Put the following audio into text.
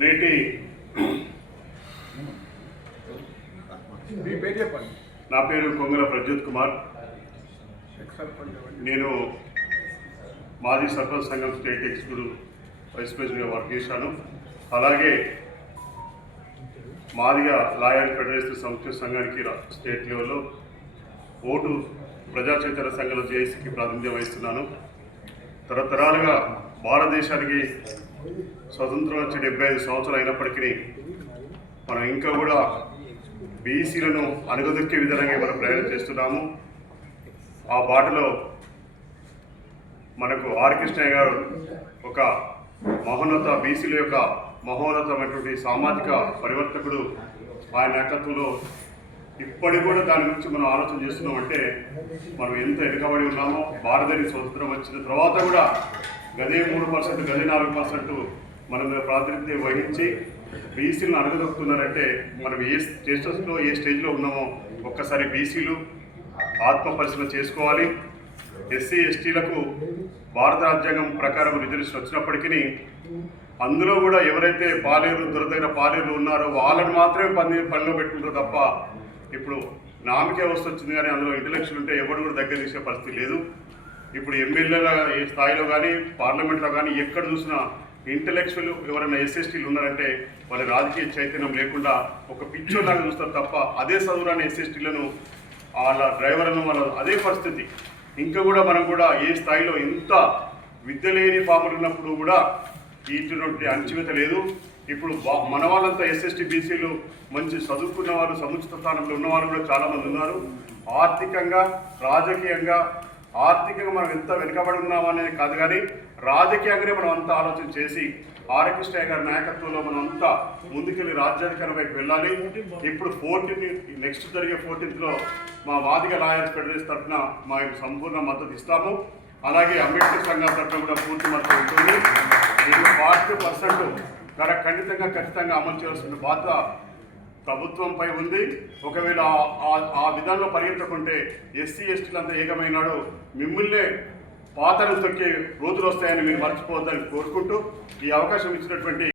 నేటి నా పేరు కొంగల ప్రజ్యోత్ కుమార్? నేను మాజీ సర్పంచ్ సంఘం స్టేట్ ఎగ్జిక్యూటివ్ వైస్ ప్రెసిడెంట్గా వర్క్ చేశాను. అలాగే మాదిగా లాయర్ ఫెడరేషన్ సంక్షేమ సంఘానికి స్టేట్ లెవెల్లో ఓటు ప్రజా చైతన్య సంఘంలో జేఏసీకి ప్రాతినిధ్యం వహిస్తున్నాను. తరతరాలుగా భారతదేశానికి స్వతంత్రం వచ్చి డెబ్బై ఐదు సంవత్సరాలు అయినప్పటికీ మనం ఇంకా కూడా బీసీలను అణగదొక్కే విధంగా మనం ప్రయాణం చేస్తున్నాము. ఆ బాటలో మనకు ఆర్ కృష్ణయ్య గారు ఒక మహోన్నత బీసీల యొక్క మహోన్నతమైనటువంటి సామాజిక పరివర్తకుడు. ఆయన నాయకత్వంలో ఇప్పటికి కూడా దాని గురించి మనం ఆలోచన చేస్తున్నామంటే మనం ఎంత వెనుకబడి ఉన్నామో భారతదేశ స్వతంత్రం వచ్చిన తర్వాత కూడా గదే మూడు పర్సెంట్ గదే నాలుగు పర్సెంట్ మనం ప్రాతినిధ్యం వహించి బీసీలను అడగదొక్కుతున్నారంటే మనం ఏ స్టేటస్లో ఏ స్టేజ్లో ఉన్నామో ఒక్కసారి బీసీలు ఆత్మ పరిశీలన చేసుకోవాలి. ఎస్సీ ఎస్టీలకు భారత రాజ్యాంగం ప్రకారం రిజర్వేషన్ వచ్చినప్పటికీ అందులో కూడా ఎవరైతే పాలేరు దురదగిన పాలేరు ఉన్నారో వాళ్ళని మాత్రమే పని పనిలో పెట్టుకుంటారు తప్ప ఇప్పుడు నామకే వ్యవస్థ వచ్చింది కానీ అందులో ఇంటలెక్చువల్ ఉంటే ఎవరు కూడా దగ్గర తీసే పరిస్థితి లేదు. ఇప్పుడు ఎమ్మెల్యేల ఏ స్థాయిలో కానీ పార్లమెంట్లో కానీ ఎక్కడ చూసినా ఇంటలెక్చువల్ ఎవరైనా ఎస్ఎస్టీలు ఉన్నారంటే వాళ్ళ రాజకీయ చైతన్యం లేకుండా ఒక పిచ్చోలాగా చూస్తారు తప్ప అదే చదువురాని ఎస్ఎస్టీలను వాళ్ళ డ్రైవర్లను వాళ్ళ అదే పరిస్థితి. ఇంకా కూడా మనం కూడా ఏ స్థాయిలో ఎంత విద్య లేని పాపలు ఉన్నప్పుడు కూడా ఇటువంటి అణచివేత లేదు. ఇప్పుడు బా- మన వాళ్ళంతా ఎస్ఎస్టీ బీసీలు మంచి చదువుకున్న వారు సముచిత స్థానంలో ఉన్నవారు కూడా చాలామంది ఉన్నారు. ఆర్థికంగా రాజకీయంగా ఆర్థికంగా మనం ఎంత వెనుకబడి ఉన్నామా అనేది కాదు కానీ రాజకీయంగానే మనం అంతా ఆలోచన చేసి ఆరకృష్ణయ్య గారి నాయకత్వంలో మనం అంతా ముందుకెళ్ళి రాజ్యాధికారం వైపు వెళ్ళాలి. ఇప్పుడు ఫోర్టీన్ నెక్స్ట్ జరిగే ఫోర్టీన్త్లో మా వాదిక లాయర్స్ ఫెడరేషన్ తరఫున మా యొక్క సంపూర్ణ మద్దతు ఇస్తాము. అలాగే అంబేద్కర్ సంఘం తరఫున కూడా పూర్తి మద్దతు ఉంటుంది. ఇది ఫార్టీ పర్సెంట్ ఖండితంగా ఖచ్చితంగా అమలు చేయాల్సిన బాధ్యత ప్రభుత్వంపై ఉంది. ఒకవేళ ఆ- విధానంలో పరిగెత్తకుంటే ఎస్సీ ఎస్టీలంతా ఏకమైనాడు. మిమ్మల్నే పాతను తొక్కే రోజులు వస్తాయని మీరు మర్చిపోవద్దని కోరుకుంటూ ఈ అవకాశం ఇచ్చినటువంటి